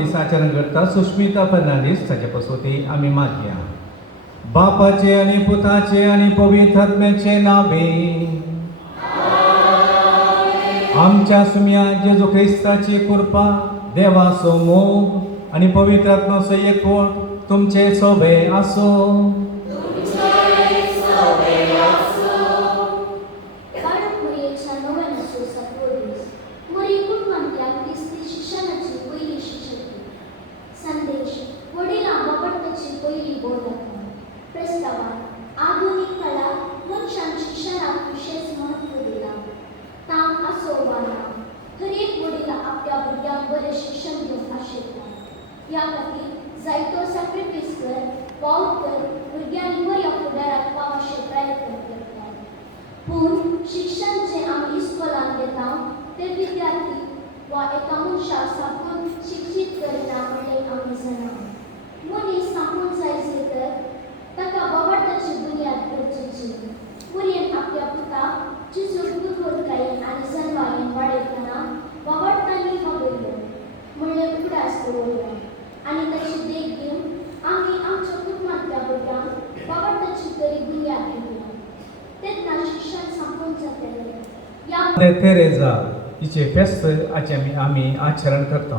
दीस आचरण करता सुष्मिता फर्नांडीस ताचे पासोती आमी मागया. बापाचे आनी पुताचे आनी पवित्र आत्म्याचे नावे. आमच्या सुम्या जेजू क्रिस्ताची कृपा, देवाचो मोग आनी पवित्र आत्म्याचो एकवट तुमचे सोबे आसो. आधुनिक काळात मनशान शिक्षणाक विशेष महत्व दिला. तांक असो वा ना, हर एक वडील आपल्या भुरग्यांक बरें शिक्षण दिवंक आशेता. ह्या खातीर जायतो सॅक्रिफायस वावूर भुरग्यांनी बऱ्या फुडाराक पावचे प्रयत्न करतात. पूण शिक्षण जे आमी इस्कॉलान घेता ते विद्यार्थी वा एका मनशाक सापून शिक्षीत करता म्हणलें आमी जाणा. मनीस सापून जायचे तर ताका बाबडताची बुन्याद गरजेची. मुरयेन आपल्या पुताक जिजू बुरकायेन आनी जल्मायेन वाडयतना बाबडतांनी वागयलो म्हणलें उगडास दवरलो आनी ताची देख दिवन आमी आमच्या कुटुंबांतल्या भुरग्यांक बाबडताची तरी बुन्याद दिवया. तेन्ना शिक्षण सापून जातलें. तेरेजा हिचे फेस्त आमी आचरण करता.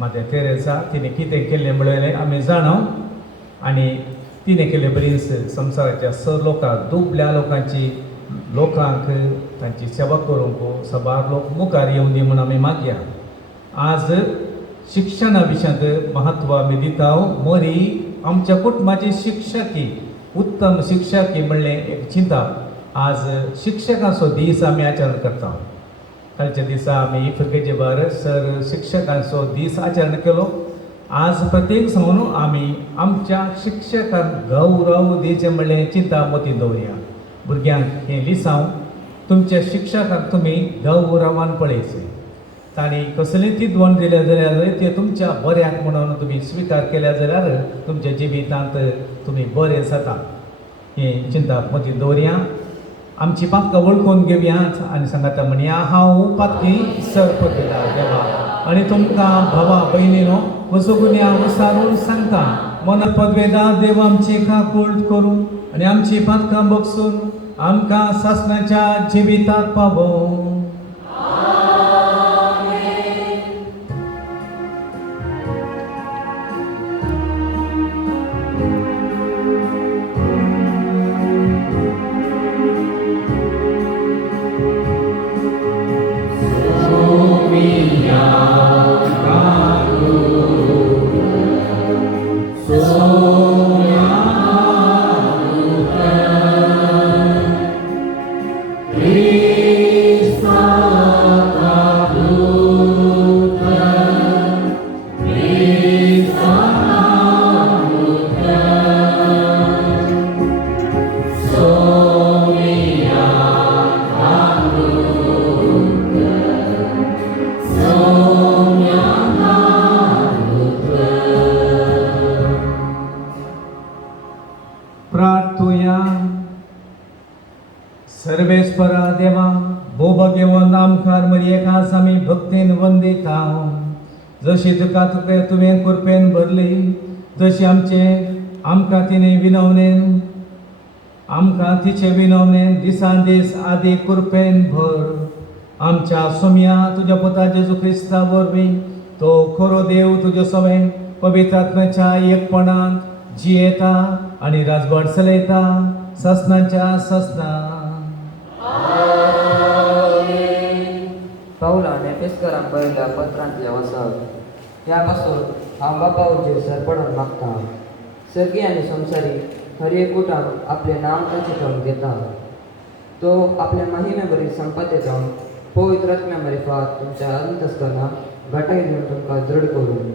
माते तेरेजा तिने कितें केलें म्हणलें आमी जाणा आनी तिने केले बरीच संवसाराच्या लोकांक दुबळ्या लोकांक तांची सेवा करूंक सबार लोक मुखार येवं दी म्हणून आमी मागया. आज शिक्षणा विशयांत महत्व आमी दिता. मरी आमच्या कुटुंबाची शिक्षकी उत्तम शिक्षकी म्हणलें एक चिंता. आज शिक्षकांचो दीस आमी आचरण करता. कालच्या दिसा आमी इफ्रिकेचे भायर सर शिक्षकांचो दीस आचरण केलो. आज प्रत्येक सांगून आमी आमच्या शिक्षकांक गौरव दिवचें म्हणलें चिंता मती दवरया. भुरग्यांक हें लिसांव तुमच्या शिक्षकांक तुमी गौरवान पळयचे. तांणी कसलें चिंतवण दिलें जाल्यार तें तुमच्या बऱ्याक म्हणून तुमी स्विकार केल्या जाल्यार तुमच्या जिवितांत तुमी बरे जाता. हें चिंता मती दवरया. आमची पातकां वळखून घेवयात आनी सांगाता म्हणया, हांव पातकी सर्प दिला देवा आनी तुमकां भावा भयणीनो वचो गुन्या विचारून सांगता. मन पदवेदा देव आमची काकूळ करूं आनी आमची पातकां बगसून आमकां सासणाच्या जिवितांत पावो. सर्वेश्वरा देवा भोवभाग्यवंत आमकां मरयेकास आमी भक्तीन वंदिता. जशी तुवें कृपेन भरली तशी आमकां तिणें विनवणेन आमकां तिचे विनवणेन दिसान दीस आदी कृपेन भर. आमच्या सुम्या तुज्या पुता जेजू क्रिस्ता वरवीं तो खरो देव तुजे सवें पवित्र आत्म्याच्या एकपणांत जियेता आनी राजवट चलयता ससनाच्या ससना. पावलान एफेसकारांक बरयल्या पत्रांतले वचप. ह्या पासून हांव बापा उजेर सरपडून मागता. सर्गी आनी संवसारी हर एक गुटांक आपले नांव ताचे करून घेता. तो आपल्या महिमे बरी संपत्ती जावन पवित्र आत्म्या मार्फत तुमच्या अंतस्करणाक घटाय दिवन तुमकां दृढ करून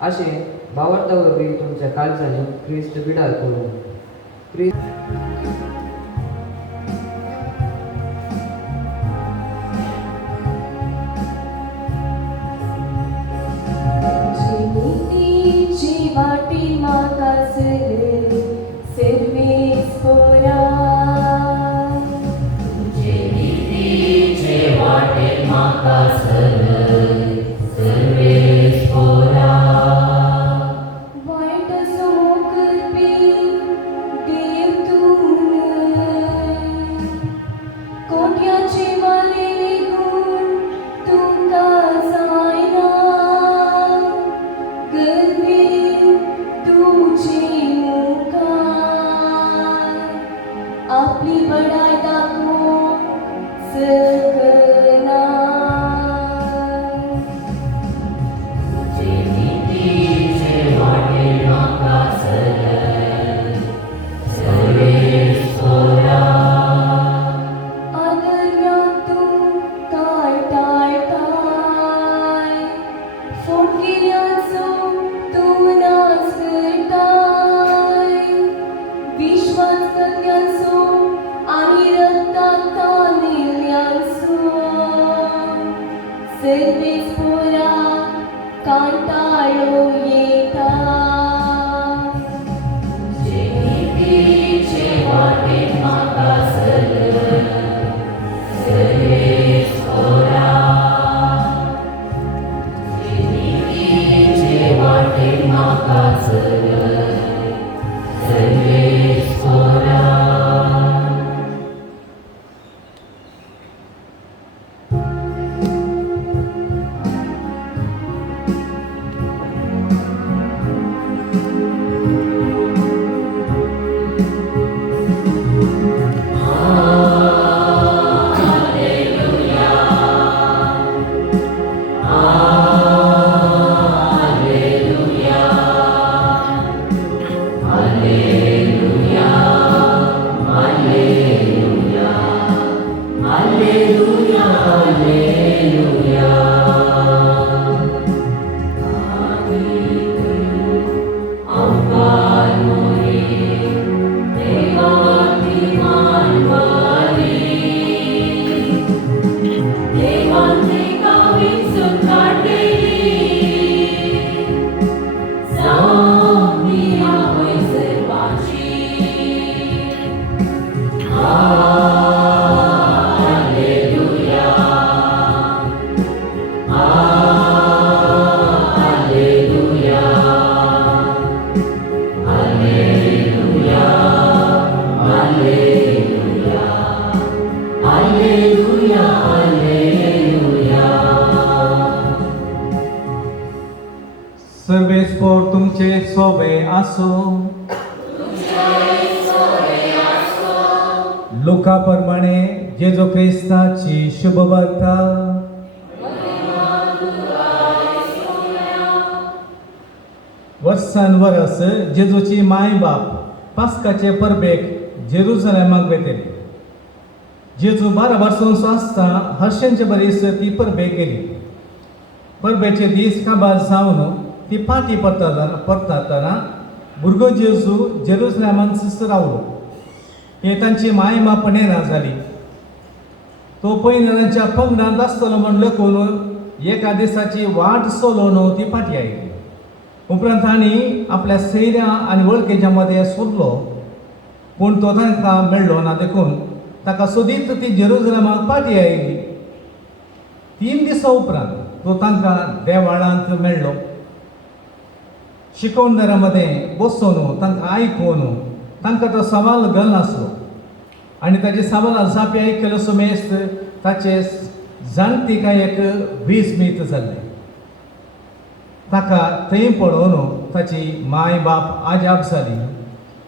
अशें भावार्था वरवीं तुमच्या काळजांनी क्रिस्त बिडार करून वाटी म्हाका सर्वेस्परा वाटे म्हाका सर्वेस्परा सोयऱ्याचो तूं नाच करताय विश्वास करण्याचो आनी रक्तांता निर्यांचो सर्वेस्परा कांताळो येता जेनीतीचे वाटेन म्हाका सर्वेस्परा जेनीतीचे वाटेन म्हाका सर्वेस्परा सर्वेस्पोर तुमचे सोबे आसो लोका प्रमाणे जेजो क्रिस्ताची शुभ वार्ता वर्सान वरस जेजूची माय बाप पास्काचे परबेक जेरुसलेमाक वेतेली जेजू 12 वर्सांचो आसता हर्शेंचे बरीस ती परबेक गेली परबेचे दीस काबार जावन ती पाटी परताना भुरगो जेजू जेरुसलेमांत रावलो हे तांची माय बाप नेना जाली तो पैंगीणांच्या पंगडांत आसतलो म्हण लकून एका दिसाची वाट सोलोवन ती फाटी आयली उपरांत तांणी आपल्या सैऱ्या आनी वळखेच्या मदें सोदलो पूण तो तांकां मेळ्ळो ना देखून ताका सोदीत ती जेरुसलेमाक फाटी आयली 3 दिसां उपरांत तो तांकां देवाळांत मेळ्ळो शिकोवणदारा मदें बसून तांकां आयकून तांकां तो सवाल घालनासलो आनी ताचे सवाल जापी आयकलो सुमेस्त ताचे जाणटेकायेक विस्मीत जाल्ले ताका थंय पळोवन ताची माय बाप आजाप जाली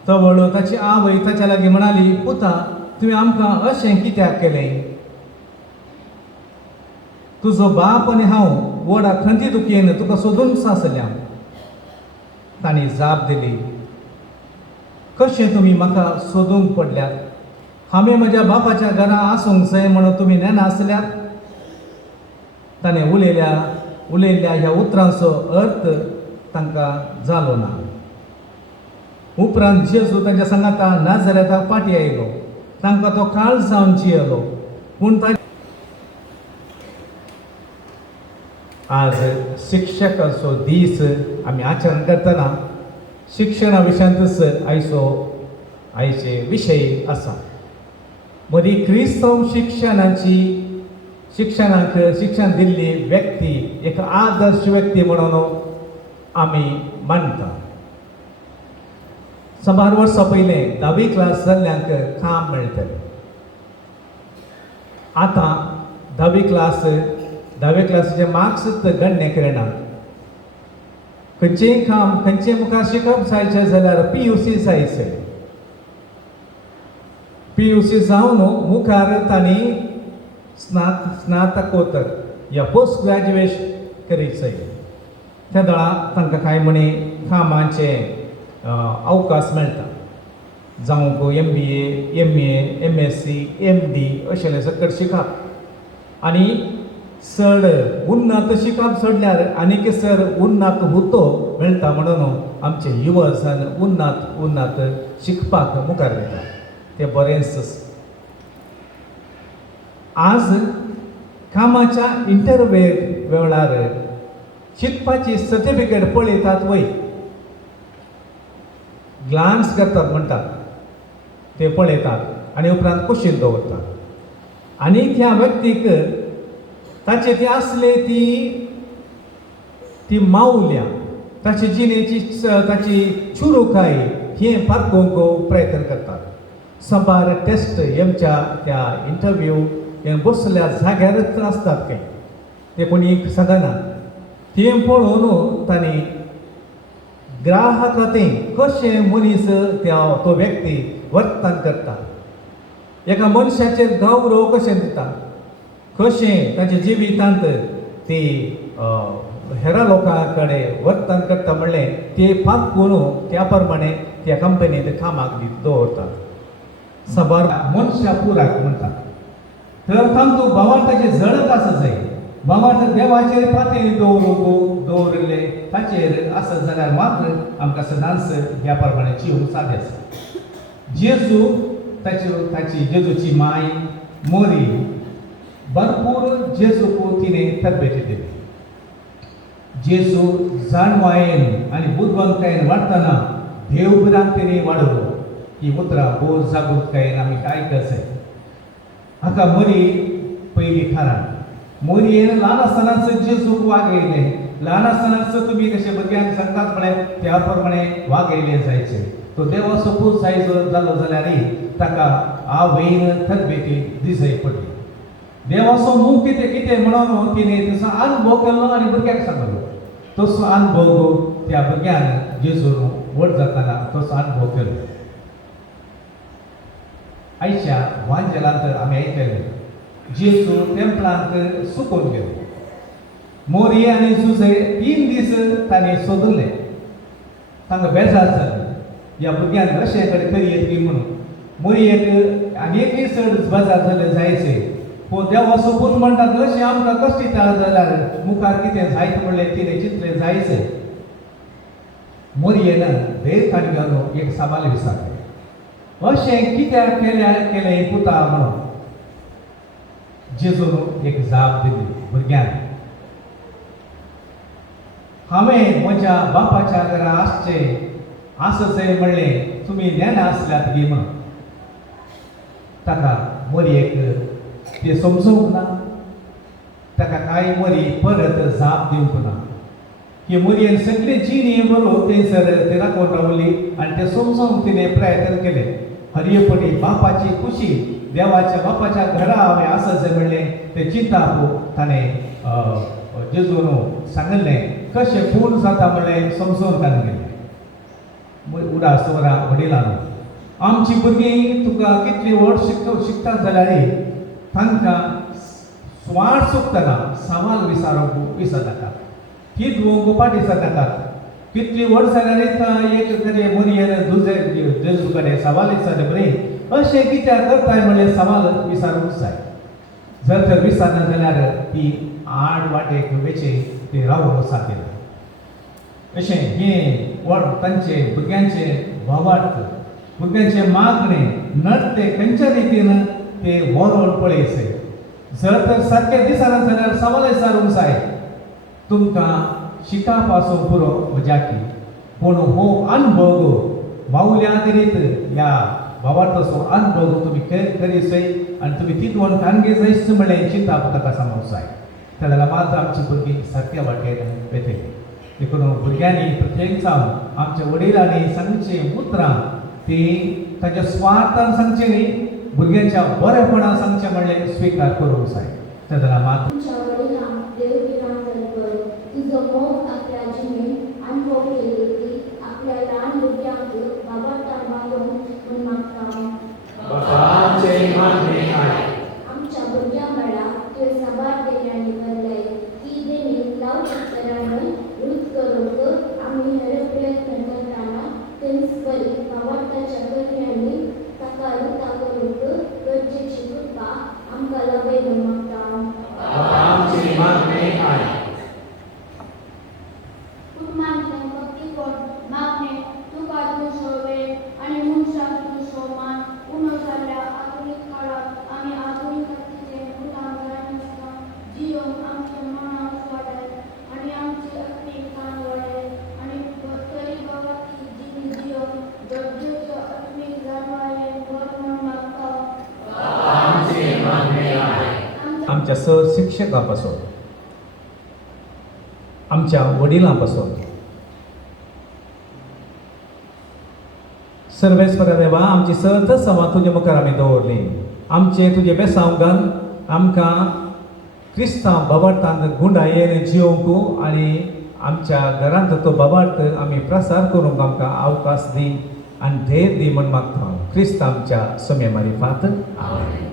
तवळ ताची आवय ताच्या लागीं म्हणाली पुता तुवें आमकां अशें कित्याक केलें तुजो बाप आनी हांव व्हडा खंती दुखयेन तुका सोदून सासल्या तांणी जाप दिली कशें तुमी म्हाका सोदूंक पडल्यात हांवें म्हज्या बापाच्या घरा आसूंक जाय म्हणून तुमी नेना आसल्यात ताणें उलयल्ल्या ह्या उतरांचो अर्थ तांकां जालो ना उपरांत जेजू तांच्या सांगाता नाजरेताक फाटी आयलो तांकां तो काळ जावन जियेलो पूण आज शिक्षकाचो दीस आमी आचरण करतना शिक्षणा विशयांतच आयचे विशय आसा मदीं क्रिस्तव शिक्षणाक शिक्षण दिल्ली व्यक्ती एक आदर्श व्यक्ती म्हणून आमी मानता 6 वर्सां पयलें 10वी क्लास जाल्ल्यांक काम मेळटलें आतां 10वी क्लासीचे मार्क्स गणने करिना खंयचेंय काम खंयचें मुखार शिकप जायचें जाल्यार PUC जायचें PUC जावन मुखार तांणी स्नातकोत्तर या पोस्ट ग्रॅज्युएशन करीत त्या दळा तांकां कांय म्हणी कामाचे अवकाश मेळटा जावंक MBA, MA, MSc, MD अशें सकट शिकप आनी चड उन्नत शिकप सोडल्यार आनीक सर उन्नत उतो मेळटा म्हणून आमचे युवजन उन्नत शिकपाक मुखार वयता ते बरेंच आज कामाच्या इंटरव्ह्यू वेळार शिकपाची सर्टिफिकेट पळयतात वय ग्लान्स करतात म्हणटात ते पळयतात आनी उपरांत कुशीन दवरतात आनी त्या व्यक्तीक ताचे ती आसले ती माऊल्या ताची जिणेची ताची चुरूकाय हे पारखूंक प्रयत्न करतात सबार टेस्ट हेंच्या त्या इंटरव्ह्यू हे बसल्या जाग्यारच आसतात काय ते कोणी सांगना ते पळोवन तांणी ग्राहकातें कशें मनीस तो व्यक्ती वर्तन करता एका मनशाचेर गौरव कशें दिता कशें ताच्या जिवितांत ती हेरा लोकां कडेन वर्तन करता म्हणलें ते पारखून त्या प्रमाणे त्या कंपनींत कामाक दवरतात सबार मनशा पुराक म्हणटात तर तांतूं भावार्थाची जळक आसा जाय भावार्थ देवाचेर पातळी दवरले ताचेर आसत जाल्यार मात्र आमकां सदांच ह्या प्रमाणे जिवंक साध्य आसा जेजू ताची जेजूची माय मोरी भरपूर जेजूक तिणें तरबेती दिली जेजू जाणवायेन आनी बुद्वंतायेन वाडटना देवबुराक तिणें वाडलो ही उतरां भोव जागृतकायेन आमी आयकत जाय हाका मोरी पयलीं थारान मोरयेन ल्हान आसतनाच जेजूक वागयलें ल्हान आसतनाच तुमी कशे भुरग्यांक सांगतात म्हळ्यार त्या प्रमाणे वागयले जायचे तो देवाचो पूत जायचो जालो जाल्यारय ताका आवयन तरबेती दिसय पडली देवाचो मूग कितें म्हणून तिणें तसो अनुभव केल्लो आनी भुरग्याक सांगलो तसो अनुभव त्या भुरग्यान जेजून व्हड जाताना तसो अनुभव केलो आयच्या वांजेलांत आमी आयकलें जेजू टेंपलांत सुकून गेलो मोरी आनी जुजे 3 दीस ताणें सोदलें तांकां बेजार जालें ह्या भुरग्यान अशें कडेन करियेत की म्हणून मोरयेक आनीकय चड बेजार जालें जायचें पूण देवाचो पूत म्हणटात अशें आमकां कश्ट दिता जाल्यार मुखार कितें जायत म्हणलें तिणें चिंतलें जायचें मोरयेन देवखाण घालून एक सवाल विचारलें अशें कित्याक केलें पुता म्हणून जेजून एक जाप दिली भुरग्यान हांवें म्हज्या बापाच्या घरा आसत जाय म्हणलें तुमी नेना आसल्यात गी म्हणून ताका मोरयेक ते समजूंक ना ताका कांय मोरी परत जाप दिवंक ना की मोरयेन सगळी जिणी बरोबर थंयसर ते राखून रावली आनी ते समजूंक तिणें प्रयत्न केले हरयपटी बापाची खुशी देवाच्या बापाच्या घरा हांवें आसत जाय म्हणलें तें चिंताप ताणें जेजून सांगलें कशें पूर्ण जाता म्हणलें समजून ताणें गेलें उडास वरां वडिलांनी आमची भुरगीं तुका कितली व्हड शिकतात जाल्यारय तांकां स्वाट चुकतना सवाल विचारूंक विसरनाकात कितवंक फाटीं सरनाकात कितली व्हड जाल्यारय एक कडेन मोरयेन दुजे जेजू कडेन सवाल विचारले बरें अशें कित्याक करताय म्हणलें सवाल विचारूंक जाय जर तर विचारना जाल्यार ती आड वाटेक वेचे ते रावून वचात अशें हें व्हड तांचे भुरग्यांचे भावार्थ भुरग्यांचे मागणे नडते खंयच्या रितीन ते व्हरोन पळयचे जर तर सारकें दिसना जाल्यार सवाल विचारूंक जाय तुमकां शिका पासून पुरो मजाकी पूण हो अनुभव बावल्या करीत ह्या भावार्थाचो अनुभव तुमी करीसय आनी तुमी तितून खानगी जायच म्हणलें चिंता ताका सांगूंक जाय जाल्यार मात्र आमची भुरगीं सारक्या वाटेन वेतली देखून भुरग्यांनी प्रत्येक जावन आमच्या वडिलांनी सांगचें उतरां ती ताच्या स्वार्थान सांगचें न्ही भुरग्यांच्या बरेपणान सांगचें म्हणलें स्विकार करूंक जाय जाल्यार मात्र तुमच्या वडिलांक देव विरांगण कर तुजो मोग आपल्या जिणेंत अनुभव केली ती आपल्या ल्हान भुरग्यांक बाबार्थान वागोवन म्हूण मागता आमच्या भुरग्यां मेळा तुवें साबार देण्यांनी भरलय ती देणी लावची तरान उच करूंक आमी हेर प्रयत्न करताना तेच बरी बाबार्थाच्या कन्यांनी ताका रुता करूंक गरजेची कृपा आमकां लाभय म्हूण मागता जीवमान उणो जाल्ल्या आधुनीक काळात आमी आधुनिकतेचे गुलाम जाय नासता जियोन आमचे मनाक वाडय आनी आमची आत्मीकताय वाडय आनी तरी बाबा ती जिणी जियोन गरजेच्यो आत्मीक जाणवाये वर्णन मागता आमच्या सर शिक्षकां पासून आमच्या वडिलां पासून सर्वेस्परा देवा आमची सर्त सभा तुजे मुखार आमी दवरली आमचे तुजे बेसांव घाल आमकां क्रिस्तांव बाबार्थांत गुंडायेन जियोंक आनी आमच्या घरांत तो बाबार्थ आमी प्रसार करूंक आमकां अवकाश दी आनी धैर्य दी म्हण मागता क्रिस्तांवच्या समे मारिफात आमेन.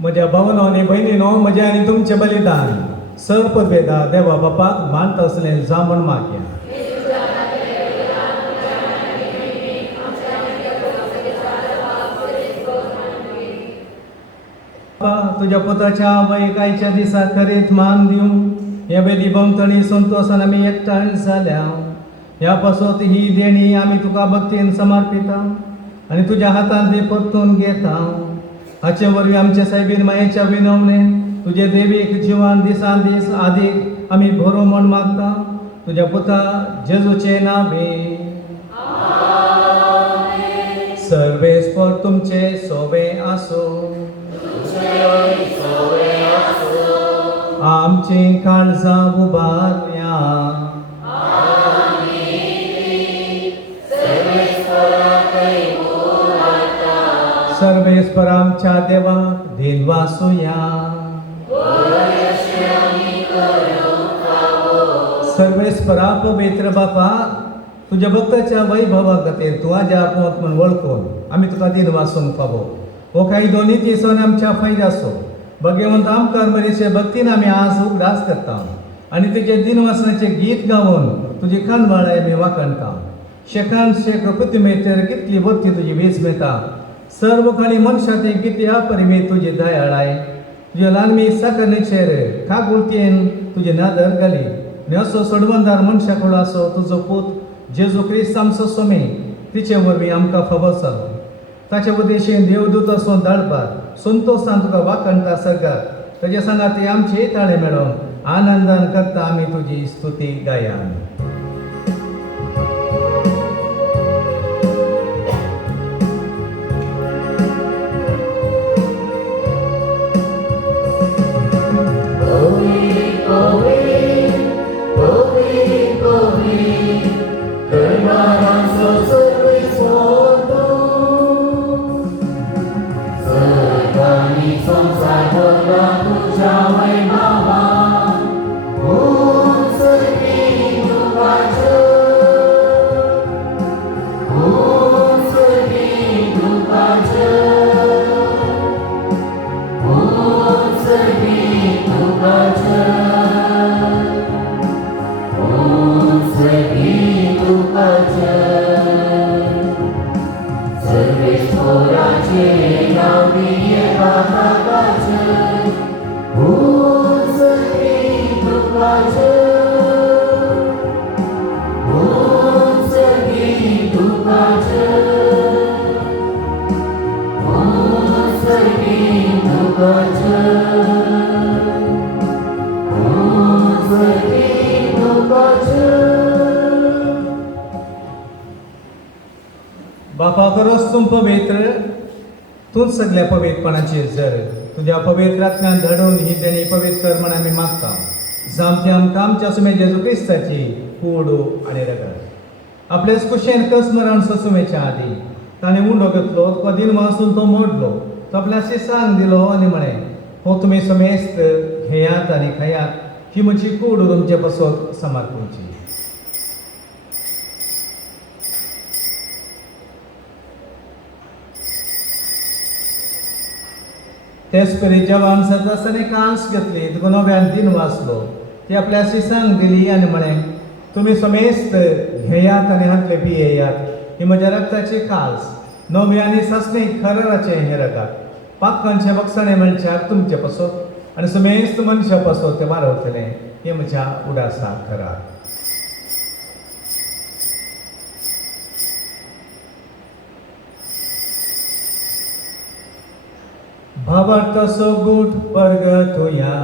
म्हज्या भावनो आनी भयणीनो म्हजें आनी तुमचें बलिदान सर पदवेदा देवा बापाक मानता असलें जा म्हण मागया. तुझ्या पुताच्या वैकायच्या दिसा खरेंच मान दिवं ह्या वेली भोंवतणी संतोशान आमी एकठांय जाल्या ह्या पासत ही देणी आमी तुका भक्तीन समर्पिता आनी तुज्या हातान ती परतून घेता. हाचे वरवीं आमचे सायबीन मायेच्या विनवणे तुजे देवीक जिवान दिसान दीस आदीक आमी भरू म्हण मागता तुज्या पुता जेजूचे नांवे. सर्वेस्पर तुमचे सोवे आसो. आमची काळजां उबारल्या. सर्वेस्पर आमच्या देवाक दिन वासुया. सर्वेस्परा पवित्र बापा तुझ्या भक्ताच्या वैभवा खातीर तूं आज्या आपोवत म्हूण वळखून आमी तुका दिन वासूंक पावो हो काही दोनी दिसान आमच्या फायद्याचो भगवंत आमकां बरेशे भक्तीन आमी आज उगडास करता आनी तुजे दिन वासनाचे गीत गावन तुजी कानवाळे आमी वाकणटा. शेकान शेक पुतिमेचेर कितली वर्ती तुजी वीज मेता सर्व खाली मनशांती किती अपरिमे तुजी दयाळाय तुजे ल्हानमी साकरणेचेर खागुलतेन तुजे नादर घाली आनी असो सडवंदार मनशा कोण आसो तुजो पूत जेजू क्रिस्त आमचो सोमे तिचे वरवीं आमकां खबर जालो ताचे उद्देशीन देवदूत असो धाडपार संतोशान तुका वाकणटा सरकार ताचे सांगाती आमचे ताळे मेळोन आनंदान करता आमी तुजी स्तुती गायान. Tuja wai mama, un servi tuka बापा करोस तूं पवित्र, तूंच सगळ्या पवित्रपणाचेर जर तुज्या पवित्रांतल्यान धडून ही देणी पवित्र कर म्हण आमी मागता. जामती आमकां आमच्या सुमे जेजू क्रिस्ताची कूड आनी रगत आपल्याच कुशेन कसमरण सुमेच्या आदी ताणें उंडो घेतलो, तुका दिनवा आसून तो मोडलो, तो आपल्या शिसांक दिलो आनी म्हळें, हो तुमी समेस्त घेयात आनी खायात, ही म्हजी कूड तुमचे पासत समर्पूची. तेच परी जेवण सदस्याने कांस घेतली, तुका नव्यान दिन वाचलो, ती आपल्या शिसांक दिली आनी म्हळें, तुमी समेस्त घेयात आनी हातले पियेयात, ही म्हज्या रक्ताची काल्स नवे आनी सस्ने खराचे हे रगात. पाखांचे बक्षणे मनशाक तुमचे पासत आनी समेस्त मनशा पासत ते वारवतले, हे म्हज्या उडासा खरा. भावार्थसो गूठ परगतुया.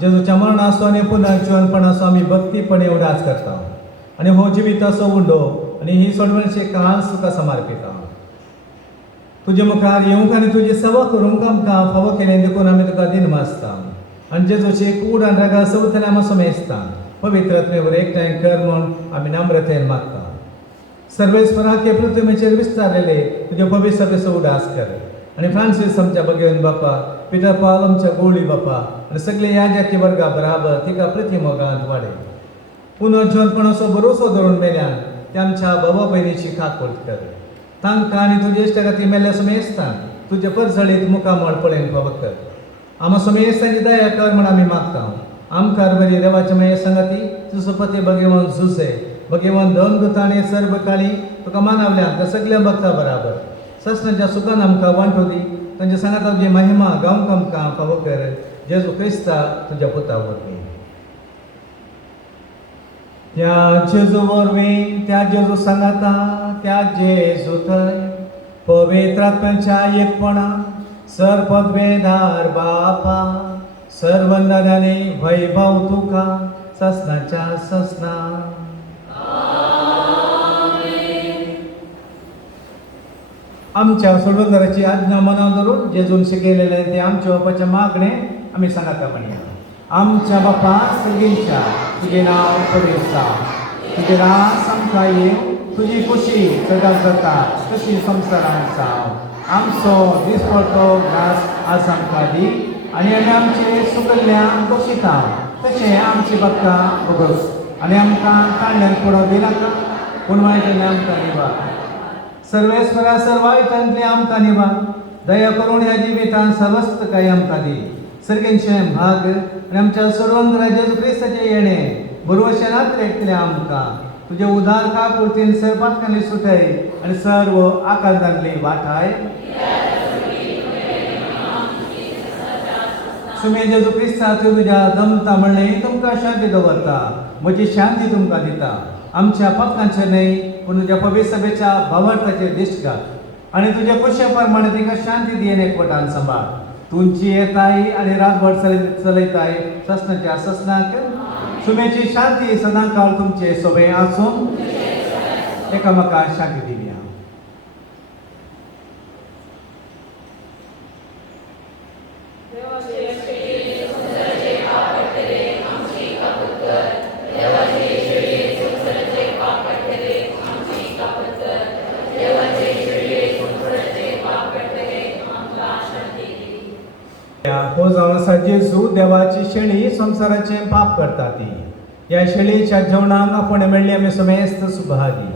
जेजूच्या मरणाचो आनी पुनर्जीवनपणाचो आमी भक्तीपणे उडास करता आनी हो जिविताचो उंडो आनी ही सोडवणीची कांस तुका समर्पिता. तुजे मुखार येवंक आनी तुजी सेवा करूंक आमकां फावो केलें देखून आमी तुका दिन मागता आनी जेजूची कूड आनी रगा सवतने आमी समेजता. पवित्रात्मेवर एकठांय कर म्हूण आमी नम्रतेन मागता. सर्वेस्पराके पृथ्वीचेर विस्तारलेले तुजे पवित्र सभेचो उडास कर आनी फ्रांसीस आमच्या भगिनी बापा, पिटर पाल आमच्या गोळी बापा आनी सगळे याजाती वर्गा बराबर तिका प्रतिमोगांत वाडय. पुनर्जीवनपणाचो भरोसो धरून मेल्यान त्या आमच्या भावा भयणीची काकोळट कर. तांकां आनी तुजे इश्टागाती मेल्ल्या समेस्तान तुजे परजळीत मुखामळ पळयन फावो कर. आमा समेस्तांची दया कर म्हण आमी मागता. आमकां बरी देवाच्या मेळ संगती तुजो पती भगवान झुसे, भगवान दोन आनी सर्व काळी तुका मानवल्यान त्या सगळ्या भक्तां बराबर ससनाच्या सुखान आमकां वांटो दी. तांच्या सांगात तुजी महिमा गावंक आमकां फावो कर. जेजू क्रिस्ता तुज्या पुता वरवीं. त्या जेजू वरवीं, त्या जेजू सांगाता, त्या जेजू थंय पवित्र आत्म्याच्या एकपणा सर्वपदवेदार बापा सर्वंदनाने वैभव तुका ससनाच्या ससना. आमच्या सोडवंदराची आज्ञा मनात धरून जेजून शिकयलेले ते आमच्या बापाच्या मागणे आमी सांगाता म्हणया. आमच्या बापा सगळींच्या तुझे नाव पवित्र जावं, तुझे रास आमकां येवं, तुजी खुशी सदां जाता तशी संवसारांत जावं. आमचो दिसपडटो घास आज आमकां दी आनी आमी आमचे सुकल्ल्यान दोशिता तशें आमची भक्तां भोगस आनी आमकां ताणल्यान पडोवं दिनाका पूण वायटांतल्यान आमकां निवार. सर्वेस्वरा सर्वायतांतली आमकां निवार. दया करून ह्या जिवितांत सर्वस्त काय आमकां दी. सर्गेंचे भाग आनी आमच्या सोडवंदरा जेजू क्रिस्ताचे येणे बरोवशेनात रेखले आमकां तुजे उदार कापुरतीन सर्पातकांतली सुटय आनी सर्व आकांतांतली वाटाय. सुमे जेजू क्रिस्ता तुज्या दमता म्हणलें तुमकां शांती दवरता, म्हजी शांती तुमकां दिता. आमच्या पथकांचेर न्हय पूण तुज्या पवित्र सभेच्या भावार्थाचेर दिश्ट घाल आनी तुज्या कुशे प्रमाणे तिका शांती दियेन एकवटान सांबाळ. तुमची येताय आनी रातभर चलयताय ससनाच्या ससनाक. सुमेची शांती सदां काळ तुमचे सोबे आसूं एकामेकांक शांती दिवया. देवाचे आसा जेजू देवाची शेळी संवसाराचे पाप करता ती. ह्या शेळयेच्या जेवणाक आपण मेळ्ळी आमी समेस्त सुभागी.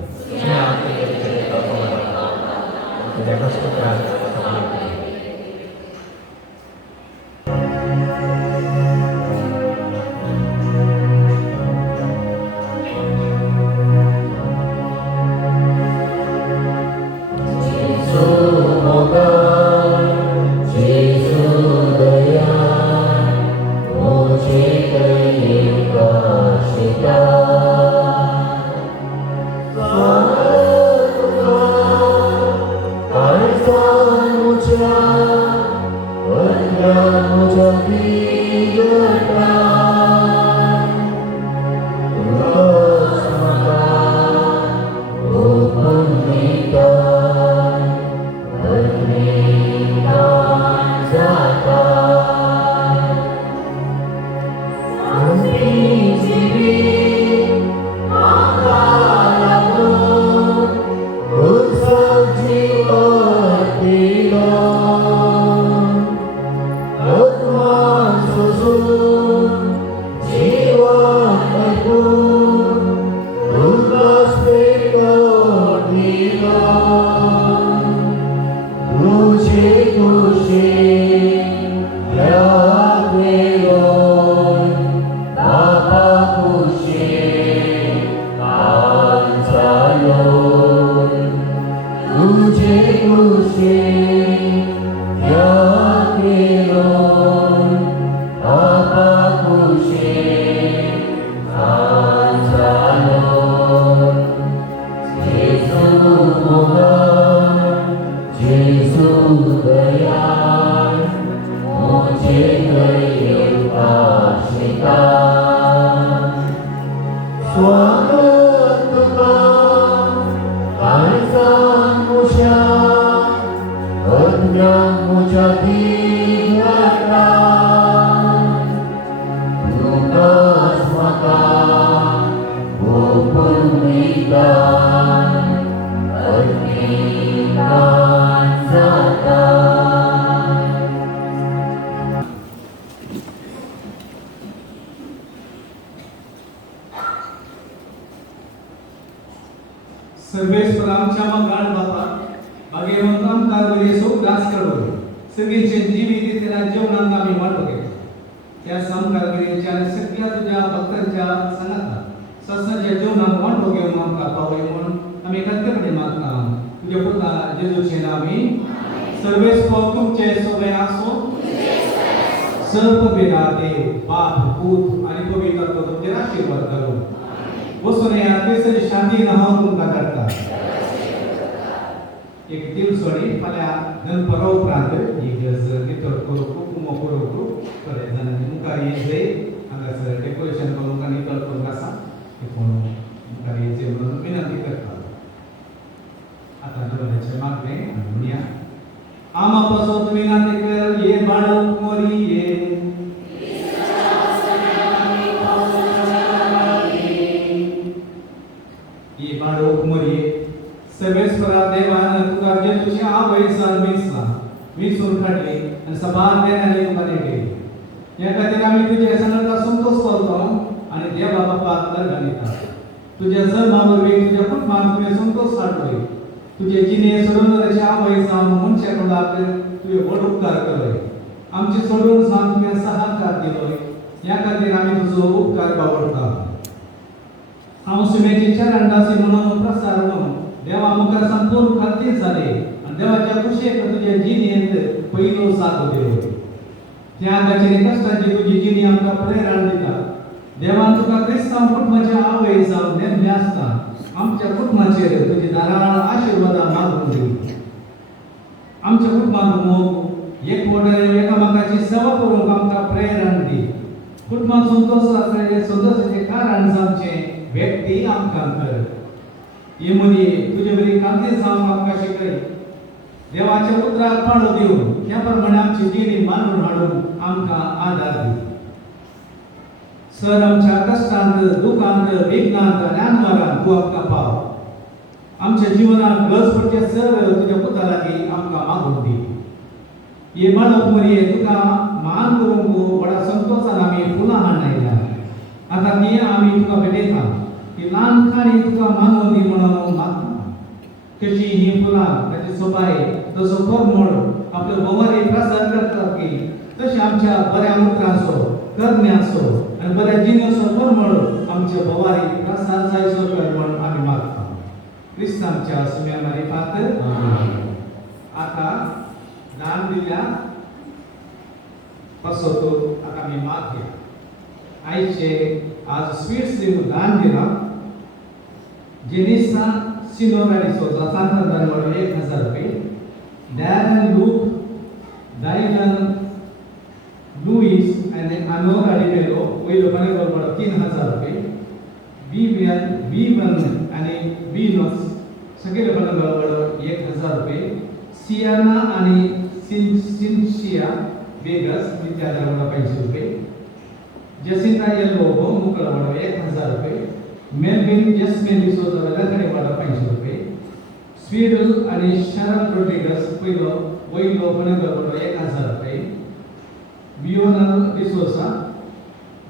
सर्वेश्वर आमच्या मंगळ बापा भगवंत आमकां बरी सौगास करो सगळीचे जिवीत इतल्या जेवणांत आमी वांटो घेता. त्या समकारगिरीच्या आनी सगळ्या तुज्या भक्तांच्या संगात सत्साच्या जेवणांत वांटो घेवन आमकां पावय म्हणून आमी कत्तेपणी मागता तुज्या पुता जेजूचे नामी. सर्वेश्वर तुमचे सोबे आसो. सर्व वेदाते बाप पूत आनी पवित्र तुमचेर आशीर्वाद करो. बसून या पेसरी शांती हांव तुमकां धाडटा. एक दिवसोडी फाल्यां दनपरा उपरांत एक नितळ करूंक कुंभ करूंक थोडे जाणांनी मुखार येयले हांगासर डेकोरेशन करूंक आनी नितळ करूंक आसा देखून मुखार येयचे म्हणून विनंती करता. आतां देवाचे मागणे म्हणया. आमा पासून तुमी नाते कर ये बाळक मोरी ये. ये बाळक मोरी सर्वेश्वरा देवान तुका जेजूची आवयसान मिसळून काडली आनी सबार देणारी तुका दिली. ह्या खातीर आमी तुजे संगत संतोष करतो आनी देवा बापाक दर्शनिता. तुज्या जल्मा वरवीं तुज्या कुटुंबाक तुवें संतोष हाडलोय. तुजे जिणे सोडून तशें आवयसान मनशा कोणाक तुवें व्हड उपकार केलोय. आमचे सोडून सान तुवें सहाकार दिलोय. ह्या खातीर आमी तुजो उपकार बावडटा. हांव सुमेची चरण दासी म्हणून प्रसार म्हणून देवा मुखार संपूर्ण खातीर जाले आनी देवाच्या कुशेक तुज्या जिणेंत पयलो साथ दिलो. त्यागाची कश्टाची तुजी जिणी आमकां प्रेरण दिता. देवान तुका क्रिस्तांव कुटुंबाच्या आवय जावन नेमले आसता आमच्या कुटुंबाचेर तुजी धाराळ आशिर्वादां मागून दी. आमच्या कुटुंबांत मोग एकवटान एकामेकाची सेवा करूंक आमकां प्रेरण दी. कुटुंबांत संतोशाचें कारण जावचें व्यक्ती आमकां कर. हे मदी तुजे बरी कांती जावंक आमकां शिकय. देवाच्या पुत्राक पाळो दिवन त्या प्रमाणे आमची जिणी मांडून हाडून आमकां आदार दी. सर आमच्या कश्टांत दुखांत विघ्नांत ज्ञानवरांत तूं आमकां पाव. आमच्या जिवनाक गरज पडचे सर्व तुज्या पुता लागीं आमकां मागून दी. हे बाळक मरिये तुका मान करूंक व्हडा संतोषान आमी फुलां हाडून आयल्या आतां ती आमी तुका भेटयता की ल्हान खाणी तुका मानून दी म्हणून मागता कशी ही फुलां ताची सोबाय तसो कर्मोळ आपल्या भोवारी प्रसाद करतात की तशें आमच्या बऱ्या मुखांचो करण्याचो आनी बऱ्या जिणेचो कर्मोळ आमच्या भोवारी प्रसाद जायचो कर म्हणून आमी मागता क्रिस्त आमच्या सुम्या मारिफात आता दान दिल्या कसो तो आता आमी मागया आयचे आज स्वीट्स दिवन दान दिला जेनिसा सिनोराडिसो सांता दरबार 1000 रुपये डॅरन लूक डायलन लुईस आणि अनोरा डिबेलो वयलो पणे बरोबर 3000 रुपये वीवन आणि विनोस सगळे पणे बरोबर 1000 रुपये सियाना आणि सिन्शिया वेगस विद्याधर बरोबर 500 रुपये जसिंता येल्लोबो मुकला बरोबर 1000 रुपये मेलविन जस्मिन डिसोजा लखणे बरोबर 500 रुपये स्वीडल आणि शरद रोड्रिगस पहिलो वयलो पणे बरोबर 1000 रुपये वियोनल डिसोसा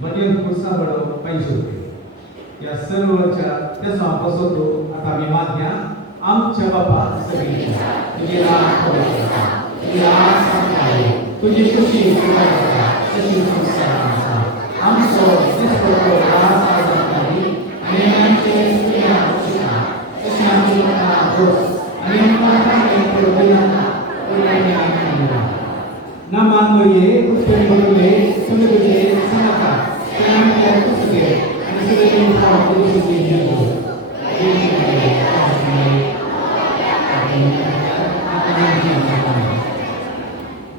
मडियन पुरसा बरोबर 500 रुपये या सर्वांच्या त्याचा पासून तो आता आम्ही मागण्या आमच्या बाबा सगळी तुझे नाम तुझे आसमाई तुझी खुशी तशी संसार आमचो दिसतो रास आजारी आणि आमचे स्त्रिया खुशा तशी आमची दोस्त आणि आमच्या प्रोग्राम नामांगोये उत्पन्नोले सुनुगे समता त्यामुळे कुसके आणि सगळे पावले सुचे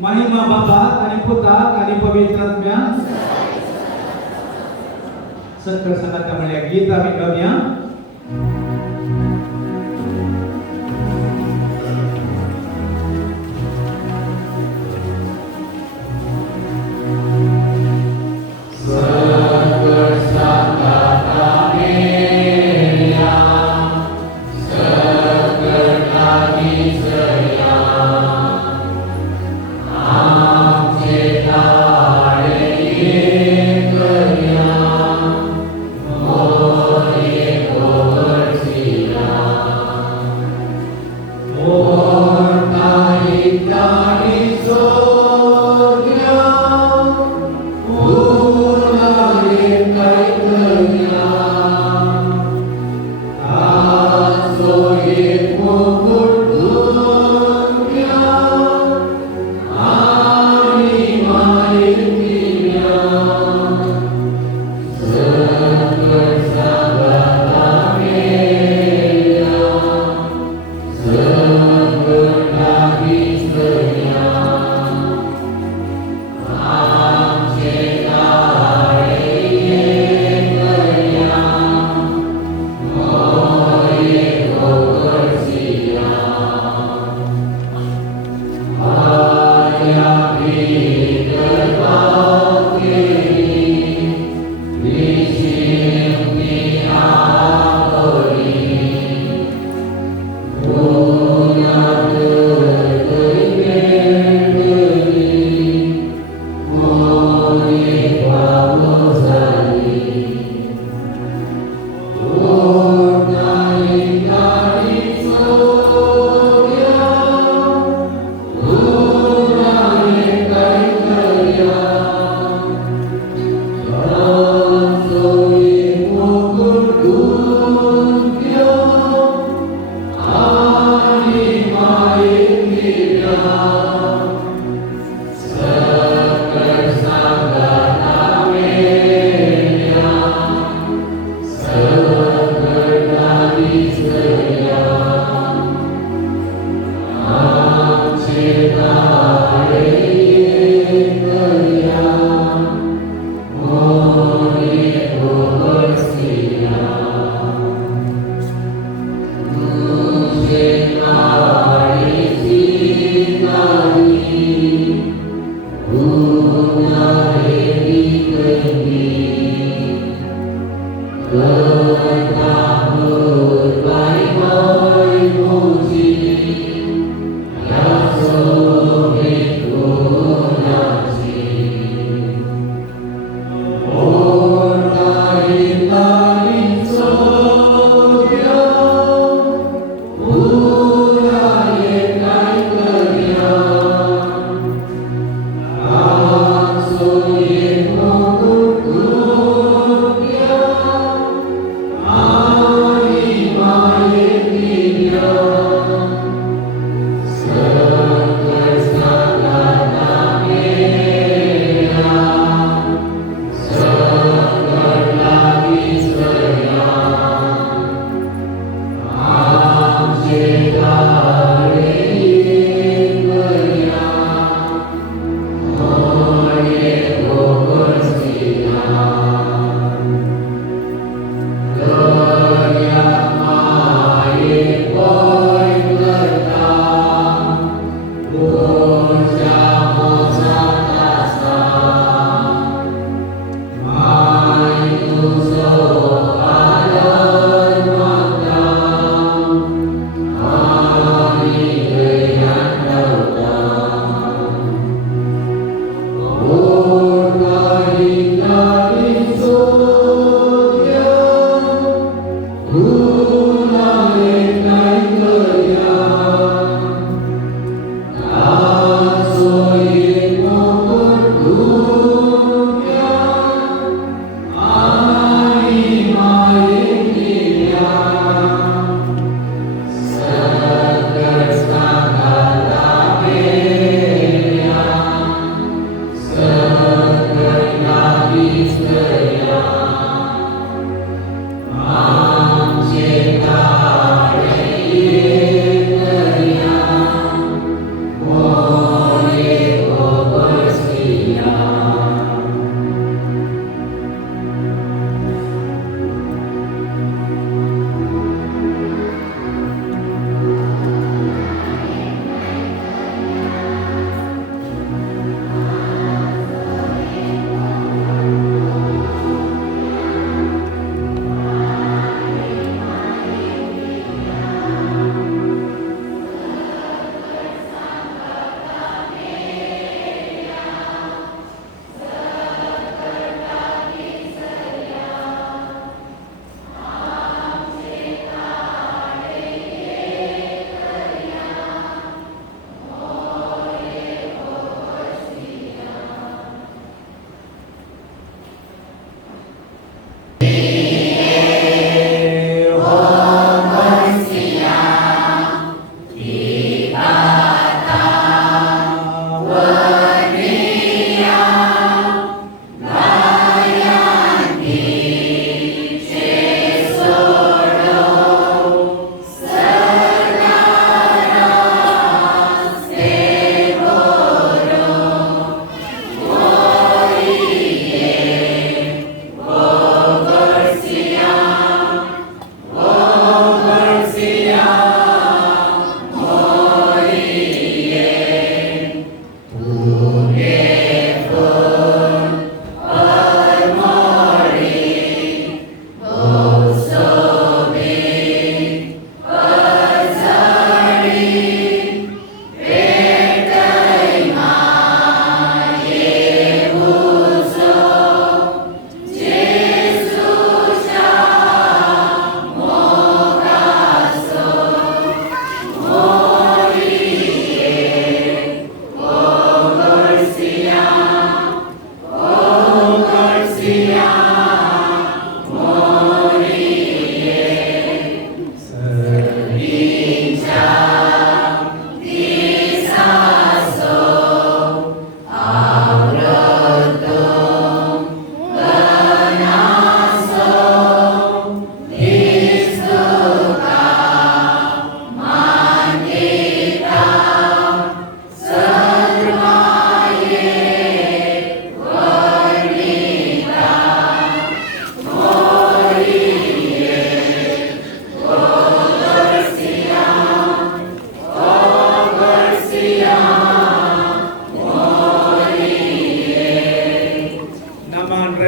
महिमा बाबा आणि पुता आणि पवित्र आत्म्या सत्कर संगता म्हणल्या गीत आम्ही गाऊया Glory, glory.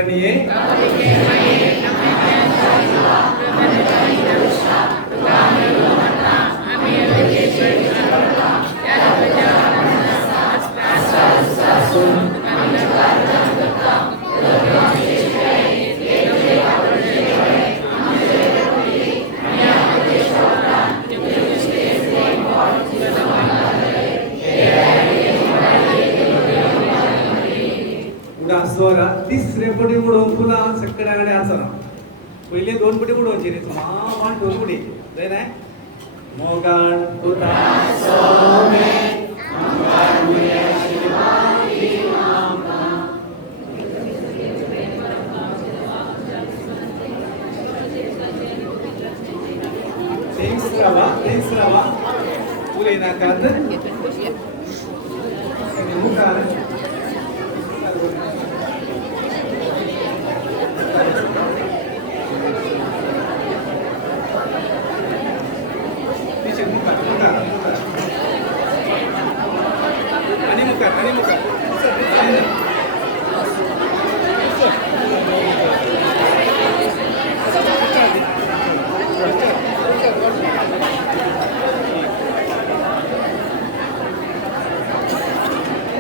बनिये उडासोरा तिसरे पटी उडोवंक तुला सगळ्या कडेन आसा पयले 2 पटी उडोवची रे मा 2 पटी जाय ना मोगान तुता सोमे Thanks Rava. Pulay na kada. Mukha na. Ani muka.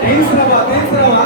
Thanks Rava.